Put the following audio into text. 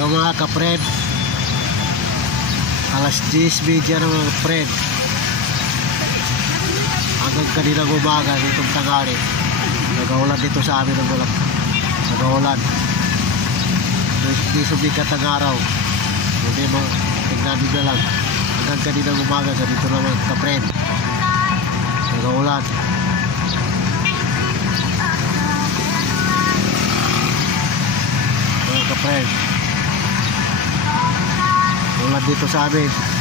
So mga kapred, alas 10:30 ng mga kapred, hanggang kaninang umaga ditong tanghali, nag-aulan dito sa amin ng walang nag-aulan. Hindi sumikat ang araw, hindi mo tignan na lang hanggang kaninang umaga. Ganito naman kapred, nag-aulan. Mga kapred, ulan dito sa amin.